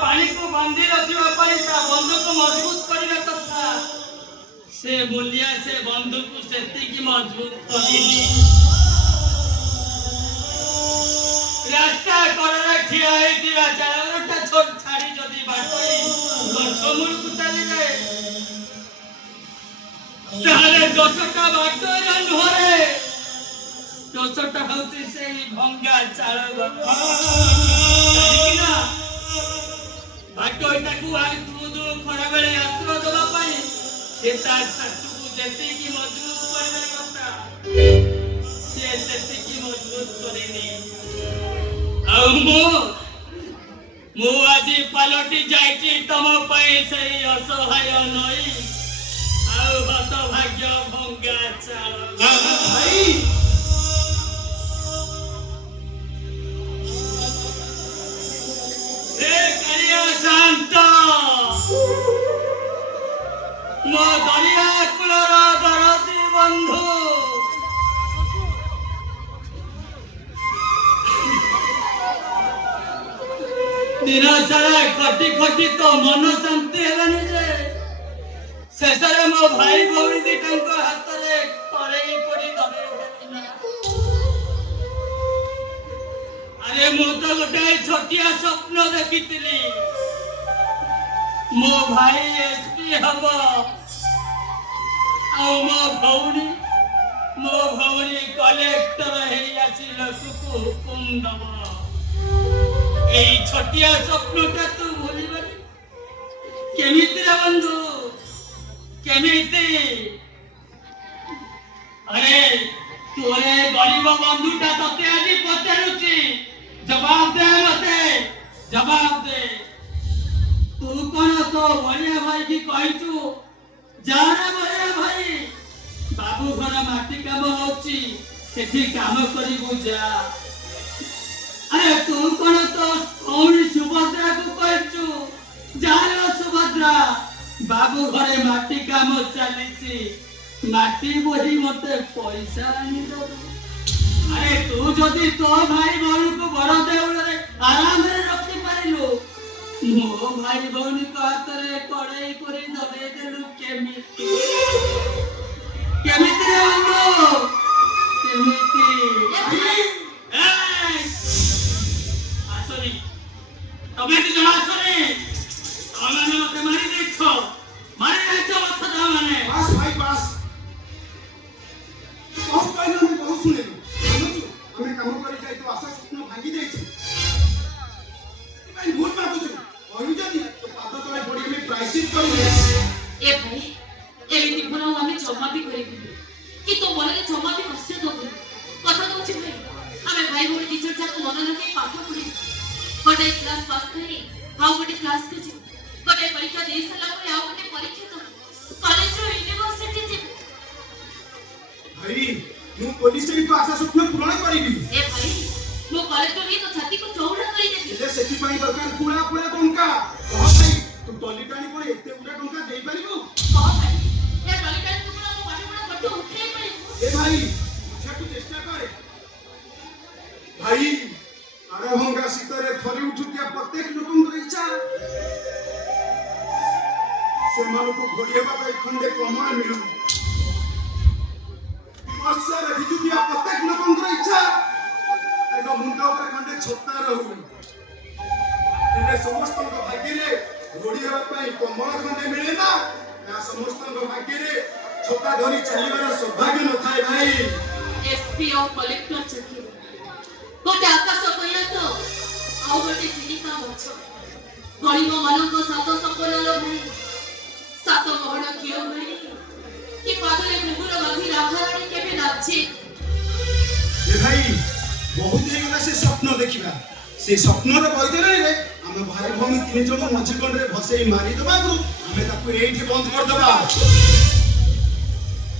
पानी को बांधी रखा बंधु को मजबूत करने तथा से मूल्य से बंधु को से मजबूत कर रास्ता कड़े ठिया चारोटा छाड़ी जदि बाट गछ मूल को चली जाए दशटा बाट नुहरे दशटा हूँ से भंगा चाल खरा बेले आश्रय देवाई से छातु को जी मजबूत करने कथा से मजबूत करनी आज पलटि जाइए तुम से असहाय नई हत भाग्य भंगा चाल शांत मो दरिया कूलर दरदी बंधु दिन सारा खटी खटी तो मन शांति हेलानी जे शेष मो भाई भौणी दीटा हाथ में कड़े पड़ी दबे अरे मु तो गोटे छोटिया स्वप्न देखी मो भाई एसपी हम मो भौणी कलेक्टर लोक हुकुम दब यही छोटिया स्वप्नटा तू भूल केमिति बंधु केमिति अरे तोरे गरीब बंधुटा तते आज पचारुची जवाब दे मते जवाब दे तू कौन तो बड़िया भाई की कहचु जाना बड़िया भाई बाबू घर माटी काम होची सेठी काम करिबु जा अरे तू कौन तो कौनी सुभद्रा को कहचु जानो सुभद्रा बाबू घरे माटी काम चलीची माटी बोही मते पैसा आनी दो अरे तू जदि तो भाई भौणी को बड़ देउल रे आराम रे रखी पारिलु मो भाई भौणी को हाथ रे कड़े करी दबे देलु केमिति केमिति रे बंधु केमिति आसरी तमे ती जणा आसरी तमे मते मारी देछो मत दाव माने बस भाई बस बहुत कहलो मैं बहुत सुने हमें काम कर जाई तो आशा स्वप्न भांगी देछ भाई भूल मागु छु ओहि जदी तो पाद तळे पडी हमें प्रायश्चित करू ए भाई एमिति गुण हमें क्षमा भी करी कि तो मन रे क्षमा भी कष्ट दो कथा कहछि भाई हमें भाई भोड़ी टीचर जा को मन लगे पाठ पढी गोटे क्लास पास करी हाउ गोटे क्लास के जी गोटे परीक्षा दे सला पर हाउ गोटे परीक्षा तो कॉलेज रो यूनिवर्सिटी जी भाई मु पुलिस रे तो आशा स्वप्न पूर्ण करिबी ए भाई मो कलेक्टर ही तो छाती को चौड़ा करी देबी ए सेति पई दरकार पूरा पूरा टंका कह भाई तू टली टाणी पर एते पूरा टंका देई परिबु कह भाई ए टली टाणी तू पूरा पाठ पढा बच्चो उठे परिबु ए भाई बुझा तू चेष्टा करे भाई अरे भंगा सीतरे थरी उठुतिया प्रत्येक लोकंकर इच्छा से मानको घोड़िया पाई खंडे कमल मिलु वर्षर बिजुतिया प्रत्येक लोकंकर इच्छा एगो मुंडा ऊपर खंडे छत्ता रहू तेरे समस्त भाग्य रे घोड़िया पाई कमल खंडे मिले ना या समस्त भाग्य रे छत्ता धरी चलीबार सौभाग्य न थाए भाई एसपी और कलेक्टर चाकरी गोटे आकाश कहिया तो आउ गोटे जीविका गछ गरीब मानक सात सपनार भाई सात महड़ कियो भाई कि पादरे मृगुर बाधी राधाराणी केबे नाचे ए भाई बहुत हे गला से स्वप्न देखिबा से स्वप्नर बइदरे रे हम भाई भौणी तीन जन मझी कंडरे भसेई मारी दबा गु हमें ताको एठी बंद कर दबा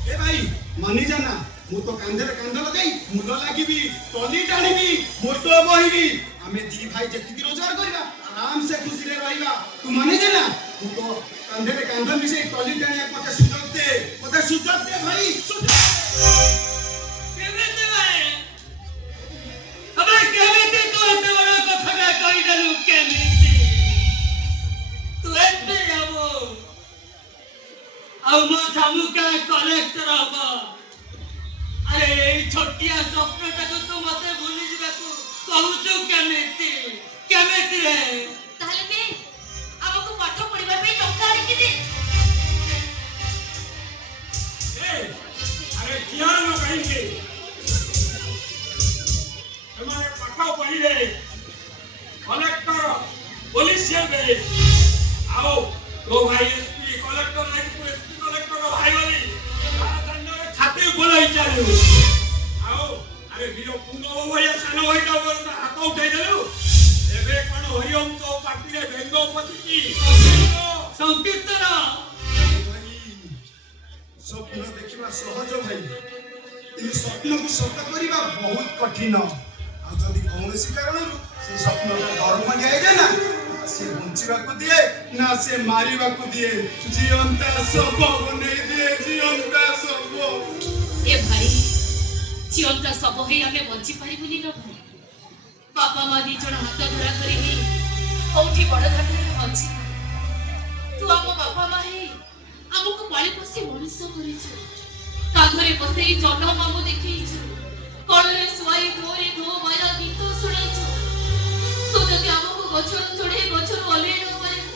ए भाई मानी जाना मु तो कांधरे कांध लगाई मुंड लागिबी टली टाणीबी मोटो बहिबी हमें दी भाई जति रोजगार करबा आराम से खुशी रे रहिबा तू माने जाना मु तो कांधरे कांध मिसे टली टाणी मते सुजोग दे भाई केमिति भाई अबे केमिति ଆଉ ମୋ ଶାମୁକା କଲେକ୍ଟର ହବ। ଆରେ ଏଇ ଛୋଟିଆ ସ୍ୱପ୍ନଟାକୁ ତୁ ମତେ ଭୁଲି ଯିବାକୁ କହୁଛୁ କେମିତି? କେମିତିରେ? ତାହେଲେ କେ ଆମକୁ ପାଠ ପଢିବା ପାଇଁ ଟଙ୍କା ଆଣିକି ଦେ। ଆରେ କିଆଣ କାହିଁକି ସେମାନେ ପାଠ ପଢିଲେ କଲେକ୍ଟର ପୋଲିସ ହେବେ ଆଉ ତୋ ଭାଇ ଏସପି କଲେକ୍ଟର ଏସପି କଲେକ୍ଟର ଭାଇ ବୋଲି ଛାତି ବୋଲାଇ ଚାଲୁ ଆଉ ଆରେ ବୀର ପୁଙ୍ଗ ଭଳିଆ ସାନ ଭାଇଟା ଉପରେ ତା ହାତ ଉଠାଇ ଦେଲୁ ଏବେ କଣ ହରିଓମ ତୋ ପାଟିରେ ବ୍ୟଙ୍ଗ ପଶିଛି ସଂକୀର୍ତ୍ତନ ଭାଇ ସ୍ୱପ୍ନ ଦେଖିବା ସହଜ ଭାଇ କିନ୍ତୁ ସ୍ୱପ୍ନକୁ ସତ କରିବା ବହୁତ କଠିନ ଆଉ ଯଦି କୌଣସି କାରଣରୁ ସେ ସ୍ୱପ୍ନଟା ଘରକୁ ଦିଆଯାଏ ନା ସେ ବଞ୍ଚିବାକୁ ଦିଏ ନା ସେ ମାରିବାକୁ ଦିଏ ଜିଅନ୍ତା ଶବ ବନେଇ ଦିଏ ଜିଅନ୍ତା ଶବ ଏ ଭାଇ ଜିଅନ୍ତା ଶବ ହେଇ ଆମେ ବଞ୍ଚି ପାରିବୁନି ଲୋ ଭାଇ। ବାପା ମା ଦି ଜଣ ହାତ ଧରା କରି ହେଇ କୋଉଠି ବଡ ଦାଣ୍ଡରେ ବଞ୍ଚି ତୁ ଆମ ବାପା ମା ହେଇ ଆମକୁ ପାଳି ପୋଷି ମଣିଷ କରିଛୁ କାନ୍ଧରେ ବସେଇ ଜନ ମାମୁ ଦେଖେଇଛୁ କଳରେ ଶୁଆଇ ଧୋରେ ଧୋ ମାୟା ଗୀତ ଶୁଣେଇଛୁ ତୁ ଯଦି ଆମକୁ ଗଛରୁ ଚଢେଇ ଗଛରୁ ଓହ୍ଲେଇ ନ ପାରିବୁ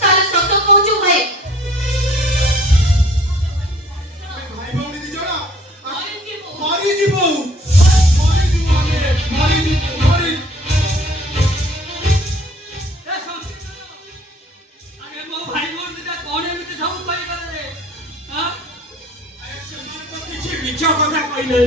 ତାହେଲେ ସତ କହୁଛୁ ଭାଇ ଭାଇ ଭଉଣୀ ଦି ଜଣ ମରିଯିବୁ। ମରିଯିବ ମରି ଏ ସଂକୀର୍ତ୍ତନ ଆରେ ମୋ ଭାଇ ଭଉଣୀ ଦିଟା କଣ ଏମିତି ସବୁ କରିଗଲେ? ଆରେ ସେମାନେ ତ କିଛି ମିଛ କଥା କହିଲେ